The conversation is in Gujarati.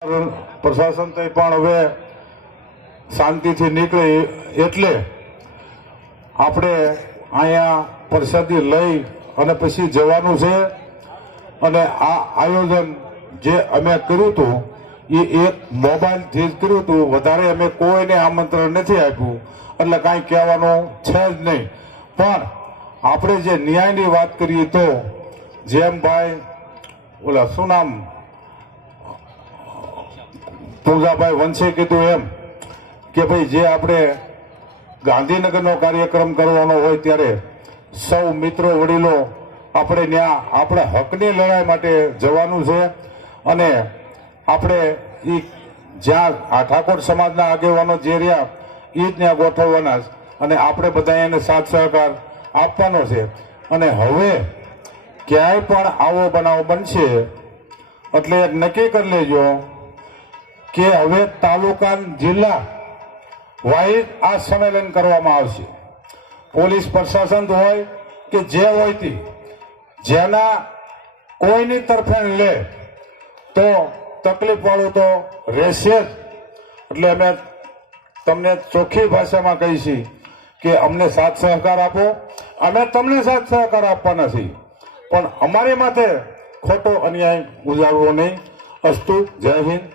પ્રશાસન પણ હવે શાંતિથી નીકળે એટલે આપણે અહીંયા પ્રસાદી લઈ અને પછી જવાનું છે. અને આ આયોજન જે અમે કર્યું હતું એ એક મોબાઈલથી જ કર્યું હતું, વધારે અમે કોઈને આમંત્રણ નથી આપ્યું, એટલે કાંઈ કહેવાનું છે જ નહીં. પણ આપણે જે ન્યાયની વાત કરીએ તો જેમ ભાઈ ઓલા શું નામ પૂજાભાઈ વંશે કીધું એમ કે ભાઈ જે આપણે ગાંધીનગરનો કાર્યક્રમ કરવાનો હોય ત્યારે સૌ મિત્રો વડીલો આપણે ત્યાં આપણા હકની લડાઈ માટે જવાનું છે. અને આપણે એ જ્યાં આ ઠાકોર સમાજના આગેવાનો જે રહ્યા એ જ ત્યાં ગોઠવવાના છે અને આપણે બધા એને સાથ સહકાર આપવાનો છે. અને હવે ક્યાંય પણ આવો બનાવ બનશે એટલે નક્કી કરી લેજો કે હવે તાલુકા જિલ્લા વાઇઝ આ સંમેલન કરવામાં આવશે. પોલીસ પ્રશાસન હોય કે જે હોય તે જેના કોઈની તરફેણ લે તો તકલીફ વાળું તો રહેશે જ. એટલે અમે તમને ચોખ્ખી ભાષામાં કહીશી કે અમને સાથ સહકાર આપો, અમે તમને સાથ સહકાર આપવાના છીએ, પણ અમારી માથે ખોટો અન્યાય ગુજારવો નહીં. અસ્તુ. જય હિન્દ.